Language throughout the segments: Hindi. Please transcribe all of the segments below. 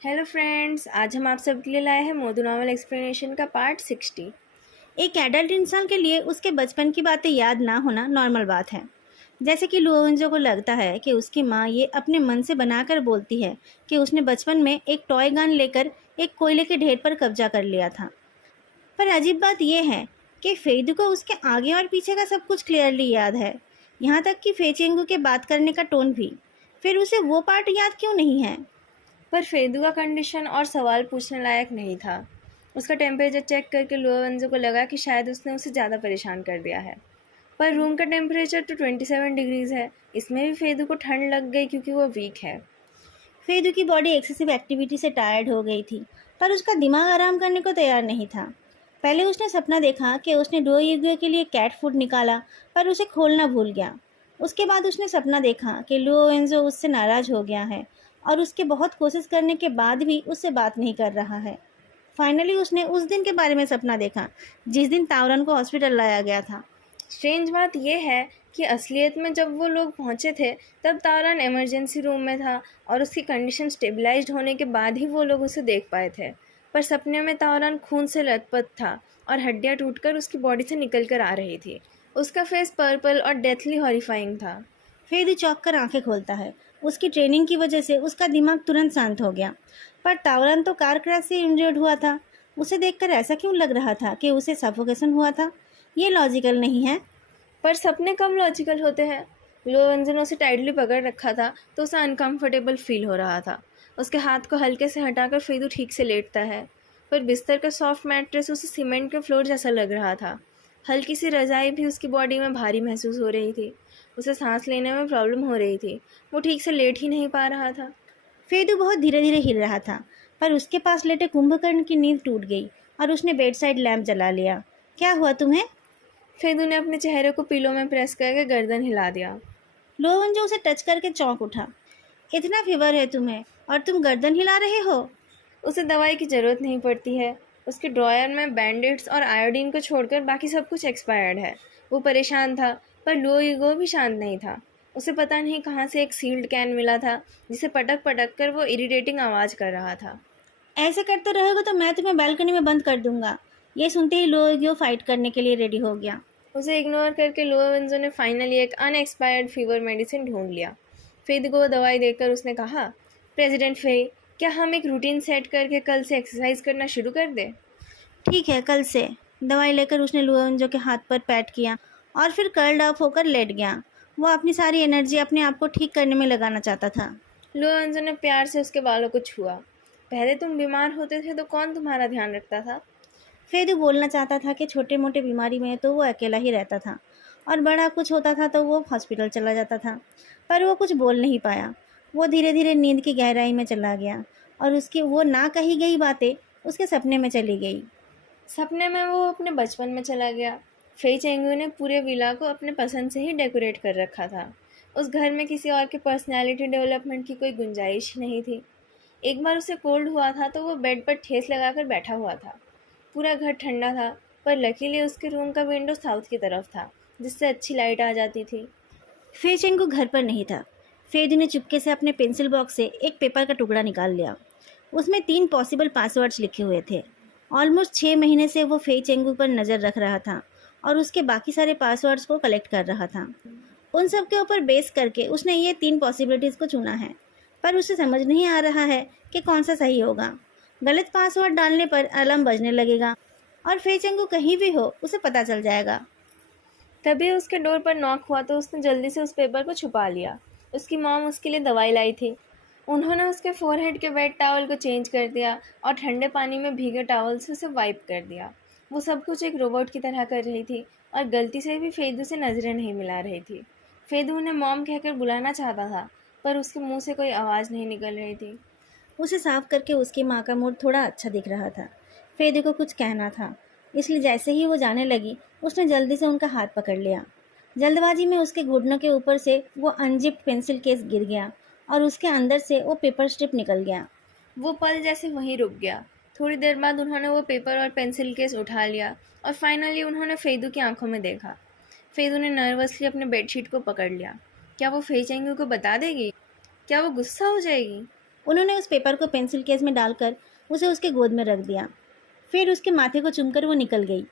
हेलो फ्रेंड्स, आज हम आप सबके लिए लाए हैं मोदू नॉवल एक्सप्लेनेशन का पार्ट 60। एक एडल्ट इंसान के लिए उसके बचपन की बातें याद ना होना नॉर्मल बात है। जैसे कि लुओंजो को लगता है कि उसकी माँ ये अपने मन से बनाकर बोलती है कि उसने बचपन में एक टॉय गन लेकर एक कोयले के ढेर पर कब्जा कर लिया था। पर अजीब बात यह है कि फेदू को उसके आगे और पीछे का सब कुछ क्लियरली याद है, यहाँ तक कि फेचेंगू के बात करने का टोन भी। फिर उसे वो पार्ट याद क्यों नहीं है? पर फेदू का कंडीशन और सवाल पूछने लायक नहीं था। उसका टेम्परेचर चेक करके लुओंजो को लगा कि शायद उसने उसे ज़्यादा परेशान कर दिया है। पर रूम का टेम्परेचर तो 27 डिग्रीज है। इसमें भी फेदू को ठंड लग गई क्योंकि वो वीक है। फेदू की बॉडी एक्सेसिव एक्टिविटी से टायर्ड हो गई थी, पर उसका दिमाग आराम करने को तैयार नहीं था। पहले उसने सपना देखा कि उसने डो युगे के लिए कैट फूड निकाला, पर उसे खोलना भूल गया। उसके बाद उसने सपना देखा कि लुओ एंजो उससे नाराज हो गया है और उसके बहुत कोशिश करने के बाद भी उससे बात नहीं कर रहा है। फाइनली उसने उस दिन के बारे में सपना देखा जिस दिन तावरन को हॉस्पिटल लाया गया था। स्ट्रेंज बात यह है कि असलियत में जब वो लोग पहुंचे थे तब तारान इमरजेंसी रूम में था और उसकी कंडीशन स्टेबलाइज्ड होने के बाद ही वो लोग उसे देख पाए थे। पर सपने में तारान खून से लथपथ था और हड्डियां टूटकर उसकी बॉडी से निकल कर आ रही थी। उसका फेस पर्पल और डेथली हॉरिफाइंग था। फेदी चौंक कर आंखें खोलता है। उसकी ट्रेनिंग की वजह से उसका दिमाग तुरंत शांत हो गया। पर तावरन तो कार क्रैश से इंजर्ड हुआ था। उसे देखकर ऐसा क्यों लग रहा था कि उसे सफोकेशन हुआ था? ये लॉजिकल नहीं है। पर सपने कम लॉजिकल होते हैं। लोरेंजो ने उसे टाइटली पकड़ रखा था तो उसे अनकंफर्टेबल फील हो रहा था। उसके हाथ को हल्के से हटाकर फेदू ठीक से लेटता है, पर बिस्तर का सॉफ्ट मैट्रेस उसे सीमेंट के फ्लोर जैसा लग रहा था। हल्की सी रजाई भी उसकी बॉडी में भारी महसूस हो रही थी। उसे सांस लेने में प्रॉब्लम हो रही थी। वो ठीक से लेट ही नहीं पा रहा था। फेदू बहुत धीरे धीरे हिल रहा था, पर उसके पास लेटे कुंभकर्ण की नींद टूट गई और उसने बेड साइड लैम्प जला लिया। क्या हुआ तुम्हें? फेदू ने अपने चेहरे को पिलो में प्रेस करके गर्दन हिला दिया। लोवन जो उसे टच करके चौंक उठा। इतना फीवर है तुम्हें और तुम गर्दन हिला रहे हो? उसे दवाई की ज़रूरत नहीं पड़ती है। उसके ड्रॉयर में बैंडेड्स और आयोडीन को छोड़कर बाकी सब कुछ एक्सपायर्ड है। वो परेशान था, पर लो ईगो भी शांत नहीं था। उसे पता नहीं कहाँ से एक सील्ड कैन मिला था जिसे पटक पटक कर वो इरिटेटिंग आवाज़ कर रहा था। ऐसे करते रहोगे तो मैं तुम्हें बालकनी में बंद कर दूंगा। ये सुनते ही लोगियो फाइट करने के लिए रेडी हो गया। उसे इग्नोर करके लोवेंजो ने फाइनली एक अनएक्सपायर्ड फीवर मेडिसिन ढूंढ लिया। फेद को दवाई देकर उसने कहा, प्रेसिडेंट फे, क्या हम एक रूटीन सेट करके कल से एक्सरसाइज करना शुरू कर दें? ठीक है, कल से। दवाई लेकर उसने लुओंजो के हाथ पर पैट किया और फिर कर्ल्ड अप होकर लेट गया। वो अपनी सारी एनर्जी अपने आप को ठीक करने में लगाना चाहता था। लोरेंजो ने प्यार से उसके बालों को छुआ। पहले तुम बीमार होते थे तो कौन तुम्हारा ध्यान रखता था? फेदू बोलना चाहता था कि छोटे मोटे बीमारी में तो वो अकेला ही रहता था और बड़ा कुछ होता था तो वो हॉस्पिटल चला जाता था, पर वो कुछ बोल नहीं पाया। वो धीरे धीरे नींद की गहराई में चला गया और उसकी वो ना कही गई बातें उसके सपने में चली गई। सपने में वो अपने बचपन में चला गया। फेई चेंगू ने पूरे विला को अपने पसंद से ही डेकोरेट कर रखा था। उस घर में किसी और के पर्सनैलिटी डेवलपमेंट की कोई गुंजाइश ही नहीं थी। एक बार उसे कोल्ड हुआ था तो वो बेड पर ठेस लगाकर बैठा हुआ था। पूरा घर ठंडा था, पर लकीली उसके रूम का विंडो साउथ की तरफ था, जिससे अच्छी लाइट आ जाती थी। फेचेंगू घर पर नहीं था। फेदू ने चुपके से अपने पेंसिल बॉक्स से एक पेपर का टुकड़ा निकाल लिया। उसमें 3 पॉसिबल पासवर्ड्स लिखे हुए थे। ऑलमोस्ट 6 महीने से वो फेई चेंगू पर नज़र रख रहा था और उसके बाकी सारे पासवर्ड्स को कलेक्ट कर रहा था। उन सब के ऊपर बेस करके उसने ये 3 पॉसिबिलिटीज़ को चुना है, पर उसे समझ नहीं आ रहा है कि कौन सा सही होगा। गलत पासवर्ड डालने पर अलार्म बजने लगेगा और फेई चेंगू कहीं भी हो उसे पता चल जाएगा। तभी उसके डोर पर नॉक हुआ तो उसने जल्दी से उस पेपर को छुपा लिया। उसकी मॉम उसके लिए दवाई लाई थी। उन्होंने उसके फोरहेड के वेट टॉवल को चेंज कर दिया और ठंडे पानी में भीगे टॉवल से उसे वाइप कर दिया। वो सब कुछ एक रोबोट की तरह कर रही थी और गलती से भी फेदू से नज़रें नहीं मिला रही थी। फेदू उन्हें मॉम कहकर बुलाना चाहता था, पर उसके मुंह से कोई आवाज़ नहीं निकल रही थी। उसे साफ करके उसकी माँ का मूड थोड़ा अच्छा दिख रहा था। फेदे को कुछ कहना था, इसलिए जैसे ही वो जाने लगी उसने जल्दी से उनका हाथ पकड़ लिया। जल्दबाजी में उसके घुटनों के ऊपर से वो अनजिप्ड पेंसिल केस गिर गया और उसके अंदर से वो पेपर स्ट्रिप निकल गया। वो पल जैसे वहीं रुक गया। थोड़ी देर बाद उन्होंने वो पेपर और पेंसिल केस उठा लिया और फाइनली उन्होंने फेदू की आंखों में देखा। फेदू ने नर्वसली अपने बेडशीट को पकड़ लिया। क्या वो फेई चेंगू को बता देगी? क्या वो गुस्सा हो जाएगी? उन्होंने उस पेपर को पेंसिल केस में डालकर उसे उसके गोद में रख दिया। फिर उसके माथे को चूमकर वो निकल गई।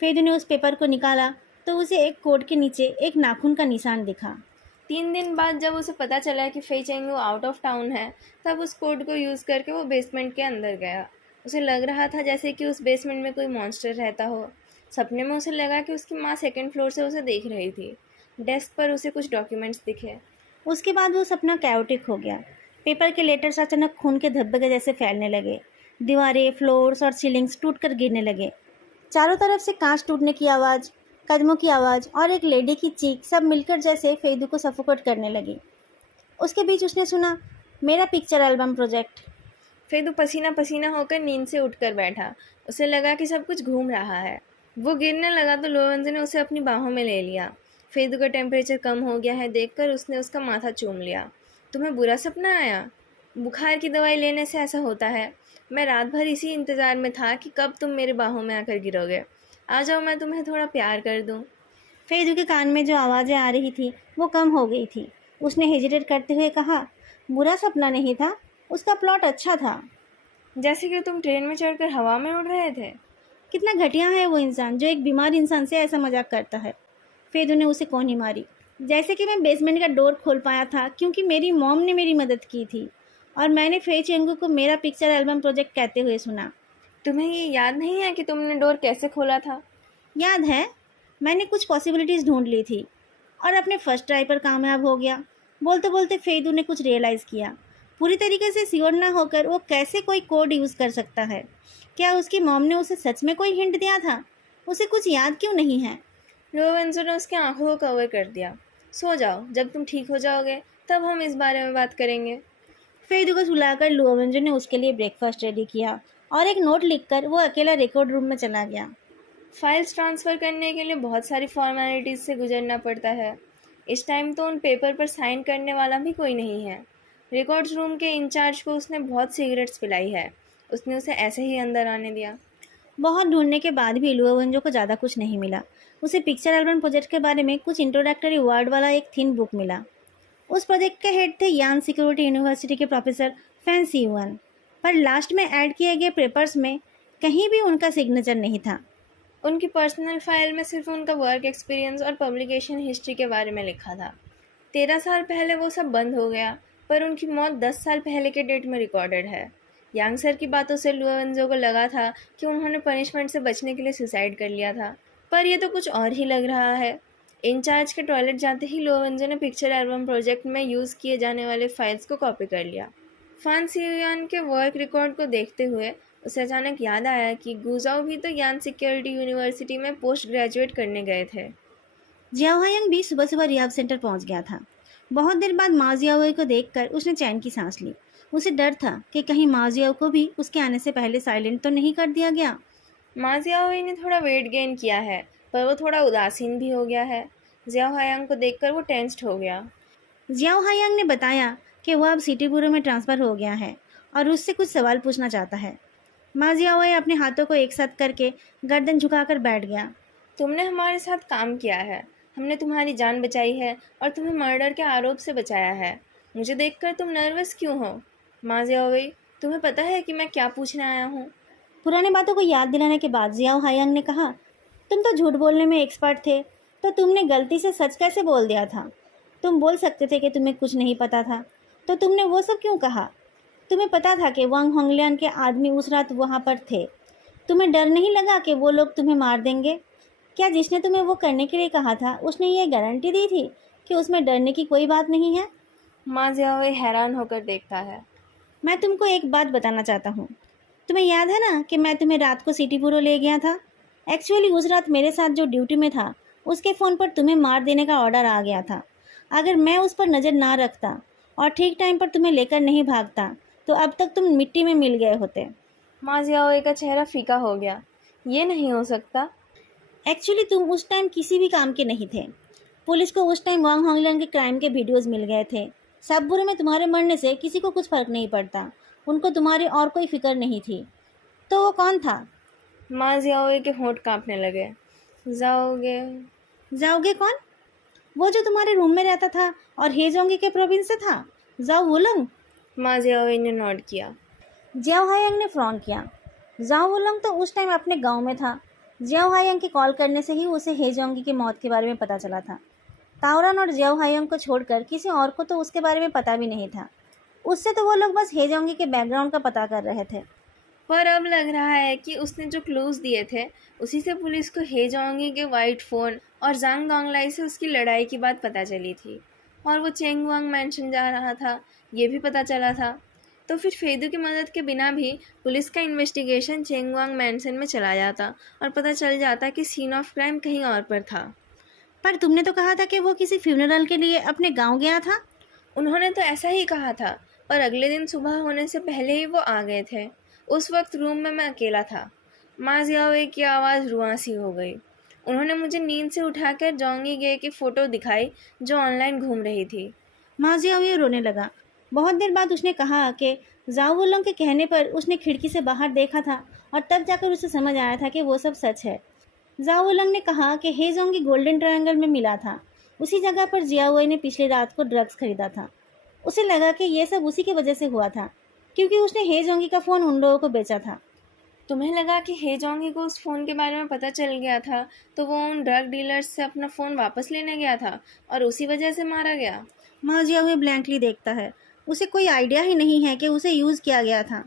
फेदू ने उस पेपर को निकाला तो उसे एक कोट के नीचे एक नाखून का निशान दिखा। 3 दिन बाद जब उसे पता चला कि Fei Chengu out of town है, तब उस कोड को यूज़ करके वो बेसमेंट के अंदर गया। उसे लग रहा था जैसे कि उस बेसमेंट में कोई मॉन्स्टर रहता हो। सपने में उसे लगा कि उसकी माँ सेकंड फ्लोर से उसे देख रही थी। डेस्क पर उसे कुछ डॉक्यूमेंट्स दिखे। उसके बाद वो सपना कैओटिक हो गया। पेपर के लेटर्स अचानक खून के धब्बे जैसे फैलने लगे। दीवारें, फ्लोर्स और सीलिंग्स टूटकर गिरने लगे। चारों तरफ से कांच टूटने की आवाज़, कदमों की आवाज़ और एक लेडी की चीख सब मिलकर जैसे फेदू को सफोकेट करने लगी। उसके बीच उसने सुना, मेरा पिक्चर एल्बम प्रोजेक्ट। फेदू पसीना पसीना होकर नींद से उठकर बैठा। उसे लगा कि सब कुछ घूम रहा है। वो गिरने लगा तो लोरेंजो ने उसे अपनी बाहों में ले लिया। फेदू का टेम्परेचर कम हो गया है देखकर उसने उसका माथा चूम लिया। तुम्हें बुरा सपना आया? बुखार की दवाई लेने से ऐसा होता है। मैं रात भर इसी इंतज़ार में था कि कब तुम मेरे बाहों में आकर गिरोगे। आ जाओ, मैं तुम्हें थोड़ा प्यार कर दूँ। फेदू के कान में जो आवाज़ें आ रही थी वो कम हो गई थी। उसने हेजिटेट करते हुए कहा, बुरा सपना नहीं था, उसका प्लॉट अच्छा था। जैसे कि तुम ट्रेन में चढ़कर हवा में उड़ रहे थे। कितना घटिया है वो इंसान जो एक बीमार इंसान से ऐसा मजाक करता है। फेदू ने उसे कोनी मारी। जैसे कि मैं बेसमेंट का डोर खोल पाया था क्योंकि मेरी मॉम ने मेरी मदद की थी और मैंने फेई चेंगू को मेरा पिक्चर एल्बम प्रोजेक्ट कहते हुए सुना। तुम्हें ये याद नहीं है कि तुमने डोर कैसे खोला था? याद है, मैंने कुछ पॉसिबिलिटीज़ ढूंढ ली थी और अपने फर्स्ट ट्राई पर कामयाब हो गया। बोलते बोलते फेदू ने कुछ रियलाइज़ किया। पूरी तरीके से श्योर ना होकर वो कैसे कोई कोड यूज़ कर सकता है। क्या उसकी मॉम ने उसे सच में कोई हिंट दिया था? उसे कुछ याद क्यों नहीं है? लोरेंजो ने उसकी आंखों को कवर कर दिया। सो जाओ, जब तुम ठीक हो जाओगे तब हम इस बारे में बात करेंगे। फेदू को सुलाकर लुओवेंजो ने उसके लिए ब्रेकफास्ट रेडी किया और एक नोट लिखकर वो अकेला रिकॉर्ड रूम में चला गया। फाइल्स ट्रांसफ़र करने के लिए बहुत सारी फॉर्मेलिटीज़ से गुजरना पड़ता है। इस टाइम तो उन पेपर पर साइन करने वाला भी कोई नहीं है। रिकॉर्ड्स रूम के इंचार्ज को उसने बहुत सिगरेट्स पिलाई है। उसने उसे ऐसे ही अंदर आने दिया। बहुत ढूंढने के बाद भी लुओवेंजो को ज़्यादा कुछ नहीं मिला। उसे पिक्चर एल्बम प्रोजेक्ट के बारे में कुछ इंट्रोडक्टरी वर्ड वाला एक थिन बुक मिला। उस प्रोजेक्ट के हेड थे यान सिक्योरिटी यूनिवर्सिटी के प्रोफेसर फैन सीवन, पर लास्ट में ऐड किए गए पेपर्स में कहीं भी उनका सिग्नेचर नहीं था। उनकी पर्सनल फाइल में सिर्फ उनका वर्क एक्सपीरियंस और पब्लिकेशन हिस्ट्री के बारे में लिखा था। 13 साल पहले वो सब बंद हो गया, पर उनकी मौत 10 साल पहले के डेट में रिकॉर्डेड है। यांग सर की बातों से लुओवेंजो को लगा था कि उन्होंने पनिशमेंट से बचने के लिए सुसाइड कर लिया था, पर यह तो कुछ और ही लग रहा है। इंचार्ज के टॉयलेट जाते ही लुओवेंजो ने पिक्चर एल्बम प्रोजेक्ट में यूज़ किए जाने वाले फाइल्स को कॉपी कर लिया। फान सियुयान के वर्क रिकॉर्ड को देखते हुए उसे अचानक याद आया कि गुजाओ भी तो यान सिक्योरिटी यूनिवर्सिटी में पोस्ट ग्रेजुएट करने गए थे। जियाओ हायंग भी सुबह सुबह रिहाब सेंटर पहुंच गया था। बहुत देर बाद मा जियाओ को देखकर उसने चैन की सांस ली। उसे डर था कि कहीं मा जियाओ को भी उसके आने से पहले साइलेंट तो नहीं कर दिया गया। मा जियाओ ने थोड़ा वेट गेन किया है, पर वो थोड़ा उदासीन भी हो गया है। जियाओ हायांग को देखकर वो टेंस्ड हो गया। जियाओ हायंग ने बताया कि वह अब सिटी ब्यूरो में ट्रांसफ़र हो गया है और उससे कुछ सवाल पूछना चाहता है। मा जियाओ अपने हाथों को एक साथ करके गर्दन झुकाकर बैठ गया। तुमने हमारे साथ काम किया है, हमने तुम्हारी जान बचाई है और तुम्हें मर्डर के आरोप से बचाया है। मुझे देखकर तुम नर्वस क्यों हो? मा जियाओ, तुम्हें पता है कि मैं क्या पूछने आया हूँ? पुरानी बातों को याद दिलाने के बाद जियाओ हायंग ने कहा, तुम तो झूठ बोलने में एक्सपर्ट थे, तो तुमने गलती से सच कैसे बोल दिया था? तुम बोल सकते थे कि तुम्हें कुछ नहीं पता था, तो तुमने वो सब क्यों कहा? तुम्हें पता था कि वांग होंगलियान के आदमी उस रात वहाँ पर थे। तुम्हें डर नहीं लगा कि वो लोग तुम्हें मार देंगे? क्या जिसने तुम्हें वो करने के लिए कहा था उसने ये गारंटी दी थी कि उसमें डरने की कोई बात नहीं है? मा जियाओ हैरान होकर देखता है। मैं तुमको एक बात बताना चाहता हूँ। तुम्हें याद है ना कि मैं तुम्हें रात को सिटी ब्यूरो ले गया था? एक्चुअली उस रात मेरे साथ जो ड्यूटी में था उसके फ़ोन पर तुम्हें मार देने का ऑर्डर आ गया था। अगर मैं उस पर नज़र ना रखता और ठीक टाइम पर तुम्हें लेकर नहीं भागता तो अब तक तुम मिट्टी में मिल गए होते। मा जियाओ का चेहरा फीका हो गया। ये नहीं हो सकता। एक्चुअली तुम उस टाइम किसी भी काम के नहीं थे। पुलिस को उस टाइम वांग होंगलियान के क्राइम के वीडियोस मिल गए थे। सब बुरे में तुम्हारे मरने से किसी को कुछ फ़र्क नहीं पड़ता। उनको तुम्हारी और कोई फिक्र नहीं थी। तो वो कौन था? मा जियाओ के होंठ कांपने लगे। जाओगे? जाओगे कौन? वो जो तुम्हारे रूम में रहता था और हेजोंगी के प्रोविंस से था, जाओ वुलंग। माँ जियाओवेई ने नोट किया। जियाओ हायंग ने फ्रॉन किया। जाओ वुलंग तो उस टाइम अपने गांव में था। जियाओ हायंग के कॉल करने से ही उसे हेजोंगी की मौत के बारे में पता चला था। ताओरन और जियाओ हायंग को छोड़कर किसी और को तो उसके बारे में पता भी नहीं था। उससे तो वो लोग बस हेजोंगी के बैकग्राउंड का पता कर रहे थे। पर अब लग रहा है कि उसने जो क्लूज दिए थे उसी से पुलिस को हे जोंगी के वाइट फ़ोन और जांग दोंगलाई से उसकी लड़ाई की बात पता चली थी, और वो चेंगवांग मैंशन जा रहा था ये भी पता चला था। तो फिर फेदू की मदद के बिना भी पुलिस का इन्वेस्टिगेशन चेंगवांग मैंशन में चला जाता और पता चल जाता कि सीन ऑफ क्राइम कहीं और पर था। पर तुमने तो कहा था कि वो किसी फ्यूनरल के लिए अपने गांव गया था। उन्होंने तो ऐसा ही कहा था, पर अगले दिन सुबह होने से पहले ही वो आ गए थे। उस वक्त रूम में मैं अकेला था। माँ जियाओवे की आवाज़ रुआंसी हो गई। उन्होंने मुझे नींद से उठाकर जोंगी गे की फ़ोटो दिखाई जो ऑनलाइन घूम रही थी। माँ जियाओ रोने लगा। बहुत देर बाद उसने कहा कि जाओ वुलंग के कहने पर उसने खिड़की से बाहर देखा था और तब जाकर उसे समझ आया था कि वो सब सच है। जाओ वुलंग ने कहा कि हेजोंगी गोल्डन ट्रायंगल में मिला था। उसी जगह पर जियाओवे ने पिछली रात को ड्रग्स खरीदा था। उसे लगा कि ये सब उसी की वजह से हुआ था, क्योंकि उसने हेजोंगी का फ़ोन उन लोगों को बेचा था। तुम्हें लगा कि हे जोंगी को उस फ़ोन के बारे में पता चल गया था तो वो उन ड्रग डीलर्स से अपना फ़ोन वापस लेने गया था और उसी वजह से मारा गया? माँ जियाओवे ब्लैंकली देखता है। उसे कोई आइडिया ही नहीं है कि उसे यूज़ किया गया था।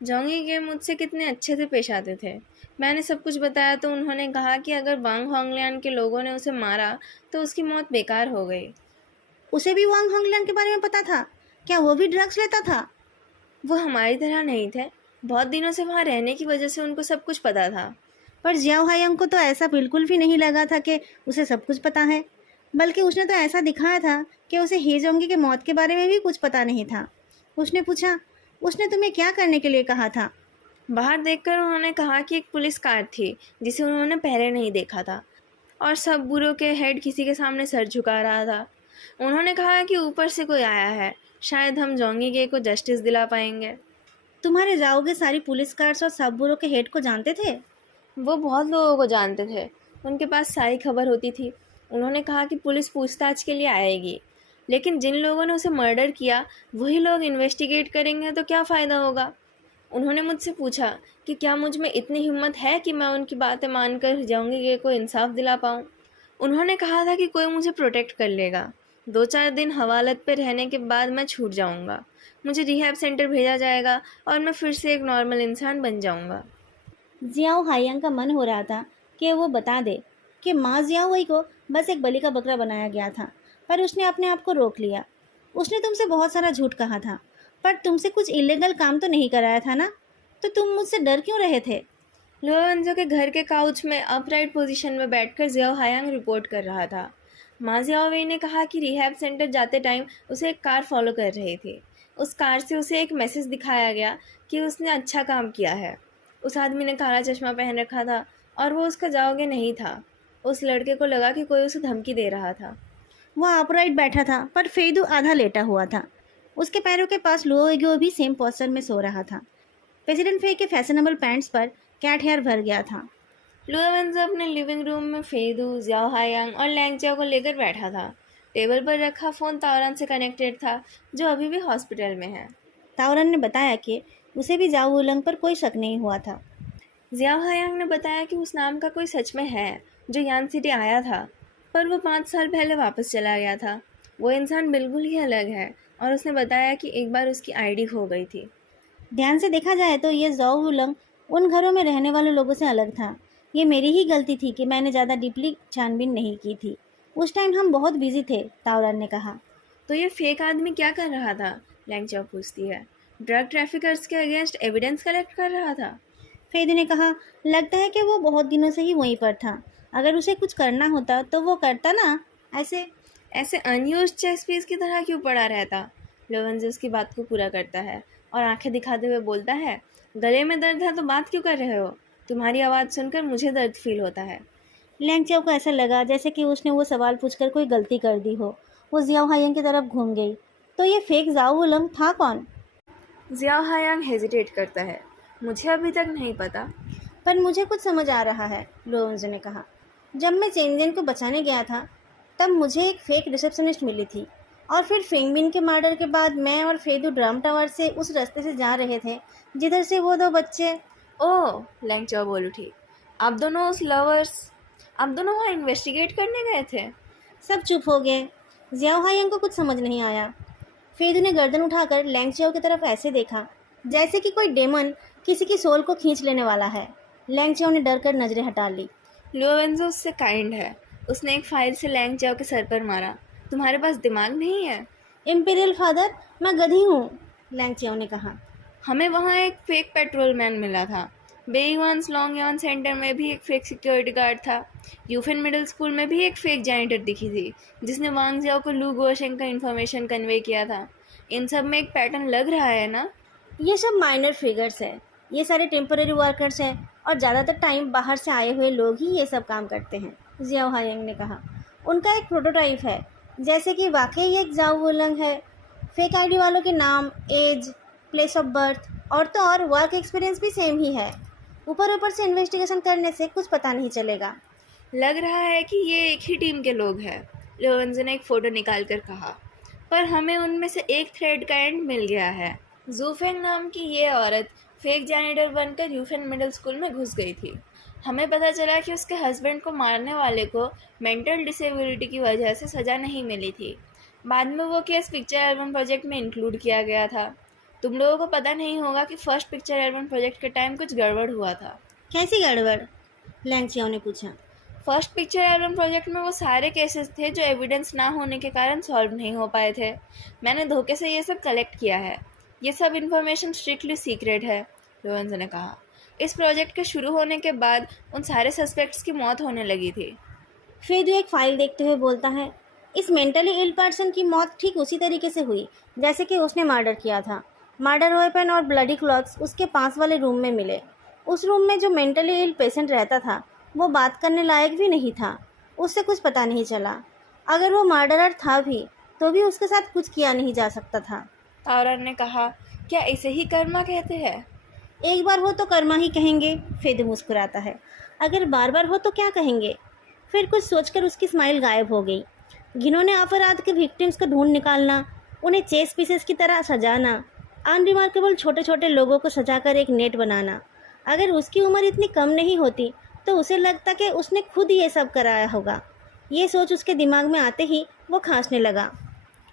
जोंगी गे मुझसे कितने अच्छे से पेश आते थे। मैंने सब कुछ बताया तो उन्होंने कहा कि अगर वांग होंगलियान के लोगों ने उसे मारा तो उसकी मौत बेकार हो गई। उसे भी वांग होंगलियांग के बारे में पता था? क्या वो भी ड्रग्स लेता था? वो हमारी तरह नहीं थे। बहुत दिनों से वहाँ रहने की वजह से उनको सब कुछ पता था। पर जियाओ हायंग को तो ऐसा बिल्कुल भी नहीं लगा था कि उसे सब कुछ पता है, बल्कि उसने तो ऐसा दिखाया था कि उसे हेजोंगी के मौत के बारे में भी कुछ पता नहीं था। उसने पूछा, उसने तुम्हें क्या करने के लिए कहा था? बाहर देखकर उन्होंने कहा कि एक पुलिस कार थी जिसे उन्होंने पहले नहीं देखा था, और सब बुरों के हेड किसी के सामने सर झुका रहा था। उन्होंने कहा कि ऊपर से कोई आया है, शायद हम जोंगी गे को जस्टिस दिला पाएंगे। तुम्हारे जाओगे सारी पुलिस कार्स और सब बुरों के हेड को जानते थे? वो बहुत लोगों को जानते थे, उनके पास सारी खबर होती थी। उन्होंने कहा कि पुलिस पूछताछ के लिए आएगी, लेकिन जिन लोगों ने उसे मर्डर किया वही लोग इन्वेस्टिगेट करेंगे तो क्या फ़ायदा होगा। उन्होंने मुझसे पूछा कि क्या मुझ में इतनी हिम्मत है कि मैं उनकी बातें मानकर जोंगी को इंसाफ दिला पाऊँ। उन्होंने कहा था कि कोई मुझे प्रोटेक्ट कर लेगा। 2-4 दिन हवालत पे रहने के बाद मैं छूट जाऊंगा। मुझे रिहैब सेंटर भेजा जाएगा और मैं फिर से एक नॉर्मल इंसान बन जाऊंगा। जियाओ हायंग का मन हो रहा था कि वो बता दे कि माँ जियाओ को बस एक बलि का बकरा बनाया गया था, पर उसने अपने आप को रोक लिया। उसने तुमसे बहुत सारा झूठ कहा था, पर तुमसे कुछ इलीगल काम तो नहीं कराया था ना? तो तुम मुझसे डर क्यों रहे थे? लुओवेंजो के घर के काउच में अपराइट पोजीशन में बैठकर जियाओ हायांग रिपोर्ट कर रहा था। माँ जियाओवेई ने कहा कि रिहैब सेंटर जाते टाइम उसे एक कार फॉलो कर रही थी। उस कार से उसे एक मैसेज दिखाया गया कि उसने अच्छा काम किया है। उस आदमी ने काला चश्मा पहन रखा था और वो उसका जाओगे नहीं था। उस लड़के को लगा कि कोई उसे धमकी दे रहा था। वह अपराइट बैठा था, पर फेदू आधा लेटा हुआ था। उसके पैरों के पास लुओगो भी सेम पोस्चर में सो रहा था। प्रेसिडेंट फे के फैशनेबल पैंट्स पर कैट हेयर भर गया था। लुओवेंजो अपने लिविंग रूम में फेदू, जियाओ हायांग और लैंगजियाओ को लेकर बैठा था। टेबल पर रखा फ़ोन ताओरन से कनेक्टेड था, जो अभी भी हॉस्पिटल में है। ताओरन ने बताया कि उसे भी जाओ उलंग पर कोई शक नहीं हुआ था। जियाओ हायांग ने बताया कि उस नाम का कोई सच में है जो यान सिटी आया था, पर वो 5 साल पहले वापस चला गया था। वो इंसान बिल्कुल ही अलग है, और उसने बताया कि एक बार उसकी आईडी खो गई थी। ध्यान से देखा जाए तो ये जाओ उलंग उन घरों में रहने वाले लोगों से अलग था। ये मेरी ही गलती थी कि मैंने ज़्यादा डीपली छानबीन नहीं की थी। उस टाइम हम बहुत बिजी थे, ताओरन ने कहा। तो ये फेक आदमी क्या कर रहा था? लैंगचाओ पूछती है। ड्रग ट्रैफिकर्स के अगेंस्ट एविडेंस कलेक्ट कर रहा था। फेदी ने कहा, लगता है कि वो बहुत दिनों से ही वहीं पर था। अगर उसे कुछ करना होता तो वो करता ना। ऐसे ऐसे अनयूज्ड चेस पीस की तरह क्यों पड़ा रहता? लोवेंज उसकी बात को पूरा करता है और आंखें दिखाते हुए बोलता है, गले में दर्द है तो बात क्यों कर रहे हो? तुम्हारी आवाज़ सुनकर मुझे दर्द फील होता है। लैंगचाओ को ऐसा लगा जैसे कि उसने वो सवाल पूछकर कोई गलती कर दी हो। वो जियाओ हायंग की तरफ घूम गई। तो ये फेक जाओ उलंग था कौन? जियाओ हायांग हेजिटेट करता है। मुझे अभी तक नहीं पता। पर मुझे कुछ समझ आ रहा है, लोवेंज ने कहा। जब मैं चेंजन को बचाने गया था तब मुझे एक फेक रिसेप्शनिस्ट मिली थी। और फिर फेंगबिन के मर्डर के बाद मैं और फेदू ड्रम टावर से उस रास्ते से जा रहे थे जिधर से वो दो बच्चे। ओह, लैंगचो बोल उठी। आप दोनों वहाँ इन्वेस्टिगेट करने गए थे? सब चुप हो गए। जियाओ हायंग को कुछ समझ नहीं आया। फेदू ने गर्दन उठाकर लैंगचाओ की तरफ ऐसे देखा जैसे कि कोई डेमन किसी की सोल को खींच लेने वाला है। लैंगचाओ ने डर कर नजरें हटा ली। लुओवेंजो उससे काइंड है। उसने एक फाइल से लैंगचाओ के सर पर मारा। तुम्हारे पास दिमाग नहीं है? इम्पीरियल फादर, मैं गधी हूँ, लैंगचाओ ने कहा। हमें वहाँ एक फेक पेट्रोलमैन मिला था। बेईवान्स लॉन्गयान सेंटर में भी एक फेक सिक्योरिटी गार्ड था। यूफेन मिडिल स्कूल में भी एक फेक जैनिटर दिखी थी जिसने वांग जियाओ को लू गोशेंग का इन्फॉर्मेशन कन्वे किया था। इन सब में एक पैटर्न लग रहा है ना? ये सब माइनर फिगर्स है। ये सारे टेम्पररी वर्कर्स हैं और ज़्यादातर टाइम बाहर से आए हुए लोग ही ये सब काम करते हैं, जियाओ हायंग ने कहा। उनका एक प्रोटोटाइप है, जैसे कि वाकई एक जाओ वुलंग है। फेक आईडी वालों के नाम, एज, प्लेस ऑफ बर्थ और तो और वर्क एक्सपीरियंस भी सेम ही है। ऊपर ऊपर से इन्वेस्टिगेशन करने से कुछ पता नहीं चलेगा। लग रहा है कि ये एक ही टीम के लोग हैं, लोवेंजो ने एक फ़ोटो निकाल कर कहा। पर हमें उनमें से एक थ्रेड का एंड मिल गया है। जूफेंग नाम की ये औरत फेक जैनिटर बनकर यूफेन मिडिल स्कूल में घुस गई थी। हमें पता चला कि उसके हस्बैंड को मारने वाले को मेंटल डिसेबिलिटी की वजह से सज़ा नहीं मिली थी। बाद में वो केस पिक्चर एल्बम प्रोजेक्ट में इंक्लूड किया गया था। तुम लोगों को पता नहीं होगा कि फर्स्ट पिक्चर एल्बम प्रोजेक्ट के टाइम कुछ गड़बड़ हुआ था। कैसी गड़बड़? लैंगचाओ ने पूछा। फर्स्ट पिक्चर एल्बम प्रोजेक्ट में वो सारे केसेस थे जो एविडेंस ना होने के कारण सॉल्व नहीं हो पाए थे। मैंने धोखे से ये सब कलेक्ट किया है। ये सब इन्फॉर्मेशन स्ट्रिक्टली सीक्रेट है, लोवेंजो ने कहा। इस प्रोजेक्ट के शुरू होने के बाद उन सारे सस्पेक्ट्स की मौत होने लगी थी। फेदू एक फाइल देखते हुए बोलता है, इस मेंटली इल पर्सन की मौत ठीक उसी तरीके से हुई जैसे कि उसने मर्डर किया था। मर्डर वेपन और ब्लडी क्लॉथ्स उसके पास वाले रूम में मिले। उस रूम में जो मेंटली इल पेशेंट रहता था वो बात करने लायक भी नहीं था। उससे कुछ पता नहीं चला। अगर वो मर्डरर था भी तो भी उसके साथ कुछ किया नहीं जा सकता था। ताउरन ने कहा, क्या इसे ही कर्मा कहते हैं? एक बार हो तो कर्मा ही कहेंगे, फेदू मुस्कुराता है। अगर बार बार हो तो क्या कहेंगे? फिर कुछ सोचकर उसकी स्माइल गायब हो गई। घिनौने अपराध के विक्टिम्स को ढूंढ निकालना, उन्हें चेस पीसेस की तरह सजाना, अनरिमार्केबल छोटे छोटे लोगों को सजाकर एक नेट बनाना। अगर उसकी उम्र इतनी कम नहीं होती तो उसे लगता कि उसने खुद ये सब कराया होगा। ये सोच उसके दिमाग में आते ही वो खांसने लगा।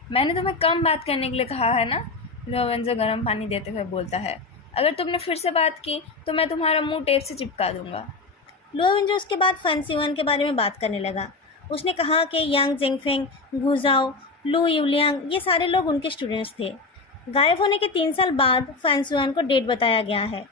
मैंने तुम्हें कम बात करने के लिए कहा है ना, लोवेंजो गर्म पानी देते हुए बोलता है। अगर तुमने फिर से बात की तो मैं तुम्हारा मुंह टेप से चिपका दूंगा। लोवेंजो उसके बाद फैंसी वन के बारे में बात करने लगा। उसने कहा कि यांग जेंगफेंग, गुजाओ, लू यूलियांग ये सारे लोग उनके स्टूडेंट्स थे। गायब होने के 3 साल बाद फैंसी को डेट बताया गया है।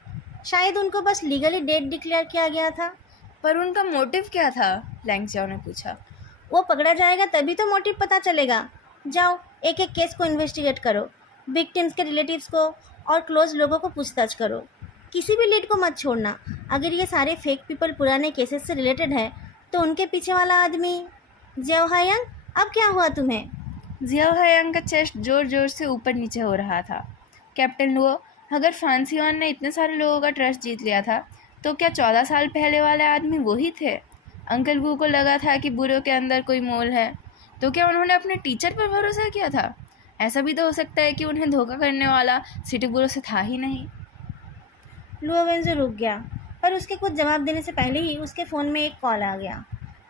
शायद उनको बस लीगली डेट डिक्लेयर किया गया था। पर उनका मोटिव क्या था? लैंगचाओ ने पूछा। वो पकड़ा जाएगा तभी तो मोटिव पता चलेगा। जाओ, एक एक केस को इन्वेस्टिगेट करो। विक्टिम्स के रिलेटिव्स को और क्लोज लोगों को पूछताछ करो। किसी भी लीड को मत छोड़ना। अगर ये सारे फेक पीपल पुराने केसेस से रिलेटेड है तो उनके पीछे वाला आदमी। जियाओ हायंग, अब क्या हुआ तुम्हें? जियाओ हायंग का चेस्ट जोर जोर से ऊपर नीचे हो रहा था। कैप्टन लुओ, अगर फ्रांसियान ने इतने सारे लोगों का ट्रस्ट जीत लिया था तो क्या 14 साल पहले वाले आदमी वही थे? अंकल वू को लगा था कि बुरों के अंदर कोई मोल है, तो क्या उन्होंने अपने टीचर पर भरोसा किया था? ऐसा भी तो हो सकता है कि उन्हें धोखा करने वाला सिटी बुरो से था ही नहीं। लुओवेंजो रुक गया, पर उसके कुछ जवाब देने से पहले ही उसके फ़ोन में एक कॉल आ गया।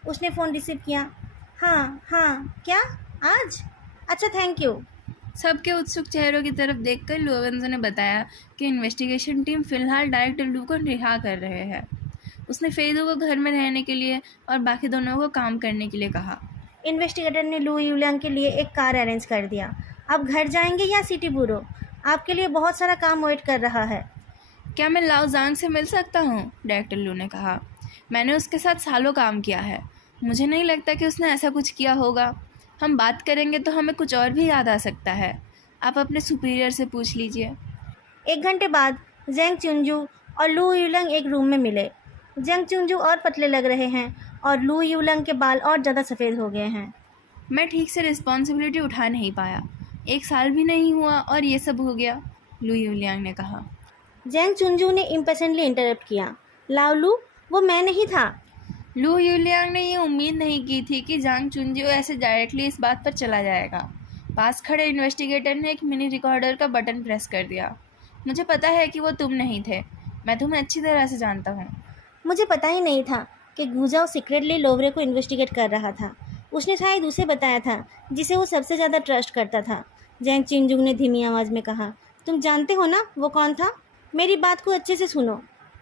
उसने फ़ोन रिसीव किया। हाँ, क्या? आज? अच्छा, थैंक यू। सबके उत्सुक चेहरों की तरफ देखकर लोवेंजो ने बताया कि इन्वेस्टिगेशन टीम फिलहाल डायरेक्टर लू को रिहा कर रहे हैं। उसने फेदू को घर में रहने के लिए और बाकी दोनों को काम करने के लिए कहा। इन्वेस्टिगेटर ने लू यूलियांग के लिए एक कार अरेंज कर दिया। आप घर जाएंगे या सिटी ब्यूरो? आपके लिए बहुत सारा काम वेट कर रहा है। क्या मैं लाओ जांग से मिल सकता हूँ? डायरेक्टर लू ने कहा। मैंने उसके साथ सालों काम किया है। मुझे नहीं लगता कि उसने ऐसा कुछ किया होगा। हम बात करेंगे तो हमें कुछ और भी याद आ सकता है। आप अपने सुपीरियर से पूछ लीजिए। 1 घंटे बाद जेंग चुनजू और लू यूलियांग एक रूम में मिले। जेंग चुनजू और पतले लग रहे हैं और लू यूलियांग के बाल और ज़्यादा सफ़ेद हो गए हैं। मैं ठीक से रिस्पॉन्सिबिलिटी उठा नहीं पाया। 1 साल भी नहीं हुआ और ये सब हो गया, लू यूलियांग ने कहा। जेंग चुनजू ने इम्पेशेंटली इंटरप्ट किया। लाओ लू, वो मैं नहीं था। लू यूलियांग ने ये उम्मीद नहीं की थी कि जांग चुनजियो ऐसे डायरेक्टली इस बात पर चला जाएगा। पास खड़े इन्वेस्टिगेटर ने एक मिनी रिकॉर्डर का बटन प्रेस कर दिया। मुझे पता है कि वो तुम नहीं थे। मैं तुम्हें अच्छी तरह से जानता हूँ। मुझे पता ही नहीं था कि गुजाओ सीक्रेटली लोवरे को इन्वेस्टिगेट कर रहा था। उसने शायद उसे बताया था जिसे वो सबसे ज़्यादा ट्रस्ट करता था। जैंग चिंगजुंग ने धीमी आवाज़ में कहा, तुम जानते हो ना वो कौन था? मेरी बात को अच्छे से सुनो।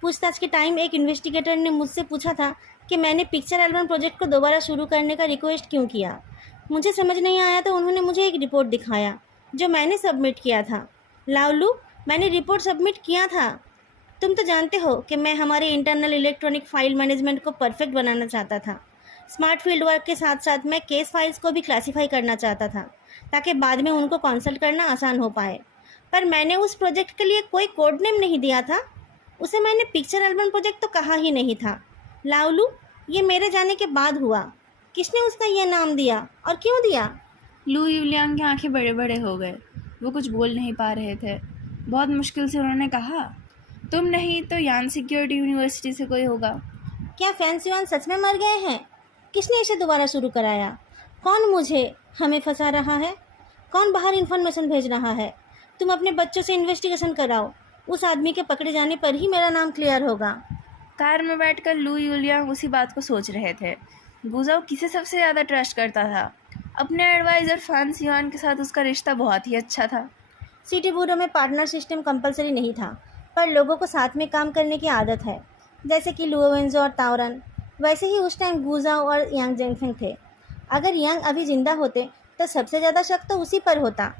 पूछताछ के टाइम एक इन्वेस्टिगेटर ने मुझसे पूछा था कि मैंने पिक्चर एल्बम प्रोजेक्ट को दोबारा शुरू करने का रिक्वेस्ट क्यों किया। मुझे समझ नहीं आया तो उन्होंने मुझे एक रिपोर्ट दिखाया जो मैंने सबमिट किया था। लावलू, मैंने रिपोर्ट सबमिट किया था। तुम तो जानते हो कि मैं हमारे इंटरनल इलेक्ट्रॉनिक फाइल मैनेजमेंट को परफेक्ट बनाना चाहता था। स्मार्ट फील्ड वर्क के साथ साथ मैं केस फाइल्स को भी क्लासीफाई करना चाहता था ताकि बाद में उनको कंसल्ट करना आसान हो पाए। पर मैंने उस प्रोजेक्ट के लिए कोई कोड नेम नहीं दिया था। उसे मैंने पिक्चर एल्बम प्रोजेक्ट तो कहा ही नहीं था। लावलू, ये मेरे जाने के बाद हुआ। किसने उसका ये नाम दिया और क्यों दिया? लू यूलियांग की आंखें बड़े बड़े हो गए। वो कुछ बोल नहीं पा रहे थे। बहुत मुश्किल से उन्होंने कहा, तुम नहीं तो यान सिक्योरिटी यूनिवर्सिटी से कोई होगा। क्या फैंस युआन सच में मर गए हैं? किसने इसे दोबारा शुरू कराया? कौन मुझे हमें फंसा रहा है? कौन बाहर इन्फॉर्मेशन भेज रहा है? तुम अपने बच्चों से इन्वेस्टिगेशन कराओ। उस आदमी के पकड़े जाने पर ही मेरा नाम क्लियर होगा। कार में बैठकर लू यूलियांग उसी बात को सोच रहे थे। गुजाओ किसे सबसे ज़्यादा ट्रस्ट करता था? अपने एडवाइज़र फैंस युआन के साथ उसका रिश्ता बहुत ही अच्छा था। सिटी ब्यूरो में पार्टनर सिस्टम कंपलसरी नहीं था, पर लोगों को साथ में काम करने की आदत है। जैसे कि लुओ वेंजो और ताओरन, वैसे ही उस टाइम गुजाओ और यांग जेंगफेंग थे। अगर यांग अभी जिंदा होते तो सबसे ज़्यादा शक तो उसी पर होता।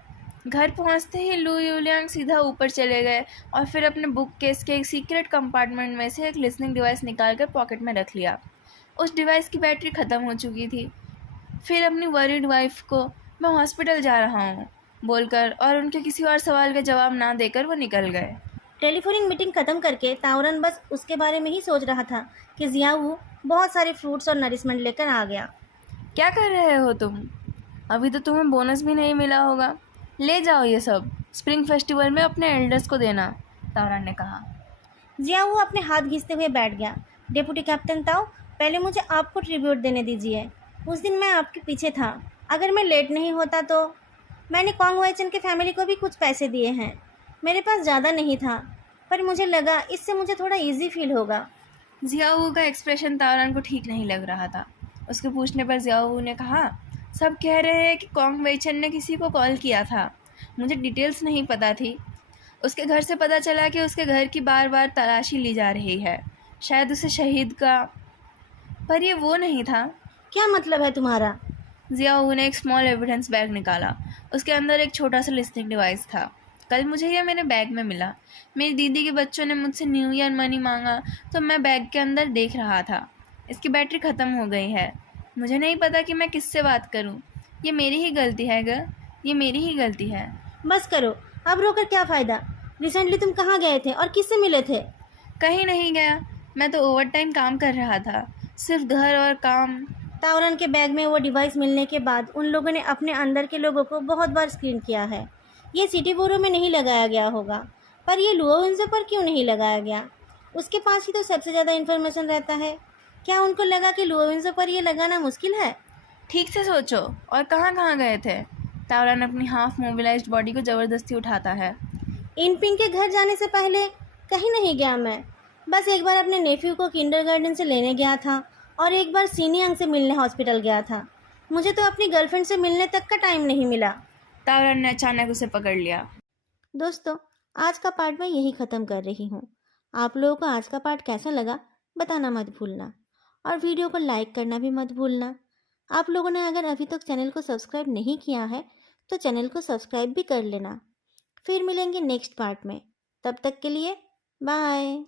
घर पहुंचते ही लू यूलियांग सीधा ऊपर चले गए और फिर अपने बुक केस के एक सीक्रेट कंपार्टमेंट में से एक लिसनिंग डिवाइस निकालकर पॉकेट में रख लिया। उस डिवाइस की बैटरी ख़त्म हो चुकी थी। फिर अपनी वरीड वाइफ को मैं हॉस्पिटल जा रहा हूँ बोलकर और उनके किसी और सवाल का जवाब ना देकर वो निकल गए। टेलीफोनिक मीटिंग खत्म करके ताओरन बस उसके बारे में ही सोच रहा था कि जियाऊ बहुत सारे फ्रूट्स और नरिशमेंट लेकर आ गया। क्या कर रहे हो तुम? अभी तो तुम्हें बोनस भी नहीं मिला होगा। ले जाओ ये सब, स्प्रिंग फेस्टिवल में अपने एल्डर्स को देना, ताओरन ने कहा। जियाऊ अपने हाथ घिसते हुए बैठ गया। डेप्यूटी कैप्टन ताओ, पहले मुझे आपको ट्रिब्यूट देने दीजिए। उस दिन मैं आपके पीछे था। अगर मैं लेट नहीं होता तो मैंने कॉन्ग वाइचन के फैमिली को भी कुछ पैसे दिए हैं। मेरे पास ज़्यादा नहीं था, पर मुझे लगा इससे मुझे थोड़ा इजी फील होगा। जियाऊ का एक्सप्रेशन ताओरन को ठीक नहीं लग रहा था। उसके पूछने पर जियाऊ ने कहा, सब कह रहे हैं कि कॉन्ग वेचन ने किसी को कॉल किया था। मुझे डिटेल्स नहीं पता थी। उसके घर से पता चला कि उसके घर की बार बार तलाशी ली जा रही है, शायद उसे शहीद का। पर ये वो नहीं था। क्या मतलब है तुम्हारा? जियाऊ ने एक स्मॉल एविडेंस बैग निकाला। उसके अंदर एक छोटा सा लिस्निंग डिवाइस था। कल मुझे यह मेरे बैग में मिला। मेरी दीदी के बच्चों ने मुझसे न्यू ईयर मनी मांगा तो मैं बैग के अंदर देख रहा था। इसकी बैटरी ख़त्म हो गई है। मुझे नहीं पता कि मैं किससे बात करूं। ये मेरी ही गलती है ग, ये मेरी ही गलती है। बस करो, अब रोकर क्या फ़ायदा? रिसेंटली तुम कहाँ गए थे और किससे मिले थे? कहीं नहीं गया। मैं तो ओवर टाइम काम कर रहा था, सिर्फ घर और काम। ताओरन के बैग में वो डिवाइस मिलने के बाद उन लोगों ने अपने अंदर के लोगों को बहुत बार स्क्रीन किया है। ये सिटी बोरो में नहीं लगाया गया होगा, पर ये लुओ विंजो पर क्यों नहीं लगाया गया? उसके पास ही तो सबसे ज़्यादा इन्फॉर्मेशन रहता है। क्या उनको लगा कि लुओ विंजो पर ये लगाना मुश्किल है? ठीक से सोचो, और कहाँ कहाँ गए थे? ताओरन अपनी हाफ मोबिलाइज्ड बॉडी को ज़बरदस्ती उठाता है। इन पिंग के घर जाने से पहले कहीं नहीं गया मैं। बस एक बार अपने नेफ्यू को किंडरगार्टन से लेने गया था और एक बार सीनियंग से मिलने हॉस्पिटल गया था। मुझे तो अपनी गर्लफ्रेंड से मिलने तक का टाइम नहीं मिला। ताओरन ने अचानक उसे पकड़ लिया। दोस्तों, आज का पार्ट मैं यही ख़त्म कर रही हूँ। आप लोगों को आज का पार्ट कैसा लगा बताना मत भूलना, और वीडियो को लाइक करना भी मत भूलना। आप लोगों ने अगर अभी तक चैनल को सब्सक्राइब नहीं किया है तो चैनल को सब्सक्राइब भी कर लेना। फिर मिलेंगे नेक्स्ट पार्ट में। तब तक के लिए बाय।